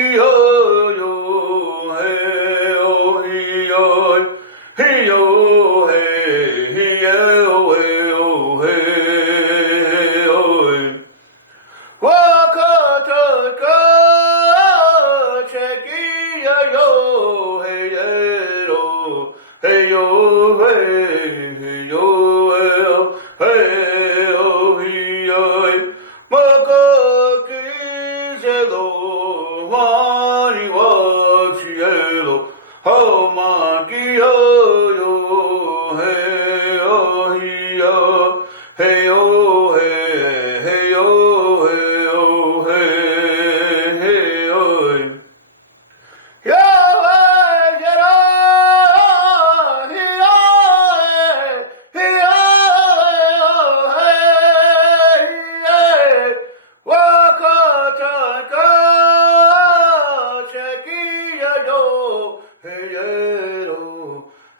ki yo yo hey oh hey yo hey yo hey yo hey oh Wakataka cheki yo hey yo hey yo hey yo hey oh hey yo Makaki zelo wani wachielo ho maki yo yo hey oh hey yo hey yo hey yo hey oh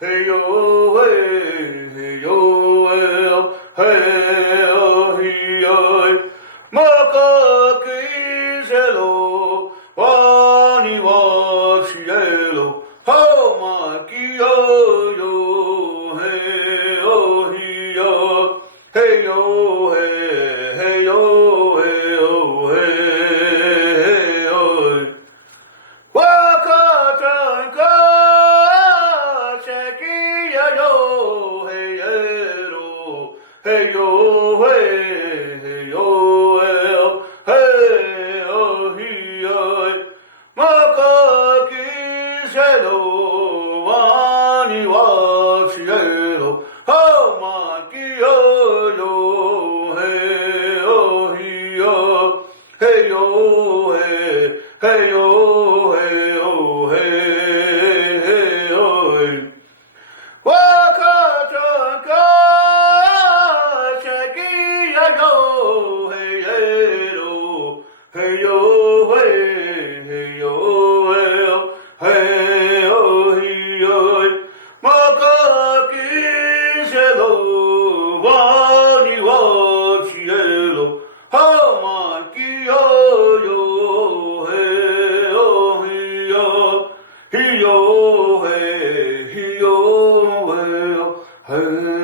Hey yo, hey yo, hey oh, hey oh, makaki zelo, wani washielo, ho maki yo yo, hey oh, hey yo, hey yo, hey yo, hey oh, hey oh. Wakatanka cheki yo hey yo hey yo hey yo hey oh hey yo makaki zelo wani wachielo ho maki yo yo hey oh hey yo hey yo hey yo hey oh hey oh Wakatanka cheki yo hey yo hey yo hey yo hey oh hey yo makaki zelo wani wachielo ho maki yo yo hey oh hey yo hey yo hey